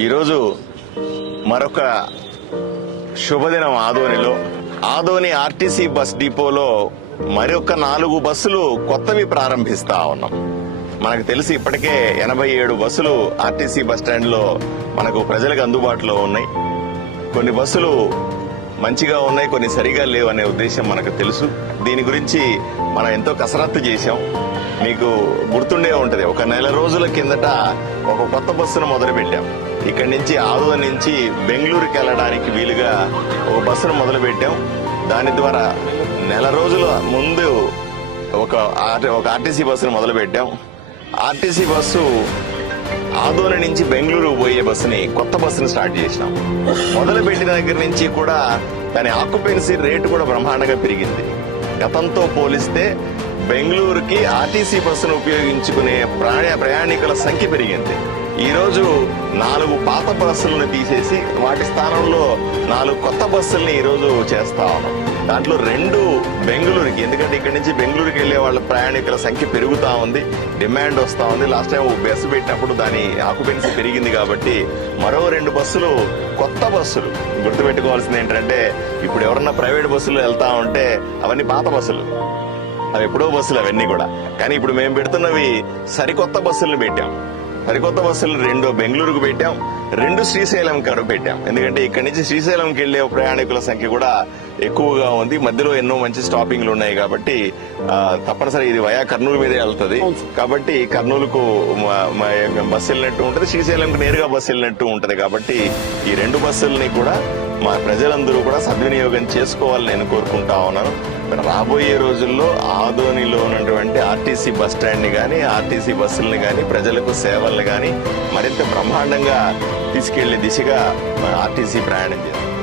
ఈరోజు మరొక శుభదినం ఆదోనిలో. ఆదోని ఆర్టీసీ బస్ డిపోలో మరొక నాలుగు బస్సులు కొత్తవి ప్రారంభిస్తా ఉన్నాం. మనకు తెలిసి ఇప్పటికే ఎనభై ఏడు బస్సులు ఆర్టీసీ బస్ స్టాండ్లో మనకు ప్రజలకు అందుబాటులో ఉన్నాయి. కొన్ని బస్సులు మంచిగా ఉన్నాయి కొన్ని సరిగా లేవు అనే ఉద్దేశం మనకు తెలుసు. దీని గురించి మనం ఎంతో కసరత్తు చేశాం. మీకు గుర్తుండే ఉంటది. ఒక నెల రోజుల కిందట ఒక కొత్త బస్సును మొదలు పెట్టాం ఇక్కడి నుంచి ఆదోని నుంచి బెంగళూరుకి వెళ్ళడానికి వీలుగా ఒక బస్సును మొదలు పెట్టాం దాని ద్వారా నెల రోజుల ముందు ఒక ఒక ఆర్టీసీ బస్సును మొదలు పెట్టాం ఆర్టీసీ బస్సు ఆదోన నుంచి బెంగళూరు పోయే బస్సుని కొత్త బస్సుని స్టార్ట్ చేసినాం. మొదలు పెట్టిన దగ్గర నుంచి కూడా దాని ఆక్యుపెన్సీ రేటు కూడా బ్రహ్మాండంగా పెరిగింది. గతంతో పోలిస్తే బెంగళూరుకి ఆర్టీసీ బస్సును ఉపయోగించుకునే ప్రాణ ప్రయాణికుల సంఖ్య పెరిగింది. ఈరోజు నాలుగు పాత బస్సులను తీసేసి వాటి స్థానంలో నాలుగు కొత్త బస్సుల్ని ఈరోజు చేస్తా ఉన్నాం. దాంట్లో రెండు బెంగళూరుకి ఎందుకంటే ఇక్కడి నుంచి బెంగళూరుకి వెళ్ళే వాళ్ళ ప్రయాణికుల సంఖ్య పెరుగుతూ ఉంది డిమాండ్ వస్తూ ఉంది. లాస్ట్ టైం బస్సు పెట్టినప్పుడు దాని ఆక్యుపెన్సీ పెరిగింది కాబట్టి మరో రెండు బస్సులు కొత్త బస్సులు. గుర్తుపెట్టుకోవాల్సింది ఏంటంటే ఇప్పుడు ఎవరన్నా ప్రైవేట్ బస్సులు వెళ్తా ఉంటే అవన్నీ పాత బస్సులు. అవి ఎప్పుడో బస్సులు అవన్నీ కూడా. కానీ ఇప్పుడు మేము పెడుతున్నవి సరికొత్త బస్సులను పెట్టాం. సరికొత్త బస్సులు రెండు బెంగళూరుకు పెట్టాం. రెండు శ్రీశైలం కాడ పెట్టాం. ఎందుకంటే ఇక్కడి నుంచి శ్రీశైలంకి వెళ్ళే ప్రయాణికుల సంఖ్య కూడా ఎక్కువగా ఉంది. మధ్యలో ఎన్నో మంచి స్టాపింగ్లు ఉన్నాయి కాబట్టి తప్పనిసరి ఇది వయా కర్నూలు మీదే వెళ్తది. కాబట్టి కర్నూలుకు బస్సు వెళ్ళినట్టు ఉంటది. శ్రీశైలంకు నేరుగా బస్సు వెళ్ళినట్టు ఉంటది. కాబట్టి ఈ రెండు బస్సుల్ని కూడా మా ప్రజలందరూ కూడా సద్వినియోగం చేసుకోవాలని నేను కోరుకుంటా ఉన్నాను. రాబోయే రోజుల్లో ఆదోనిలో ఉన్నటువంటి ఆర్టీసీ బస్ స్టాండ్ని గానీ ఆర్టీసీ బస్సుల్ని గానీ ప్రజలకు సేవల్ని గానీ మరింత బ్రహ్మాండంగా తీసుకెళ్ళే దిశగా మన ఆర్టీసీ ప్రయాణం చేస్తుంది.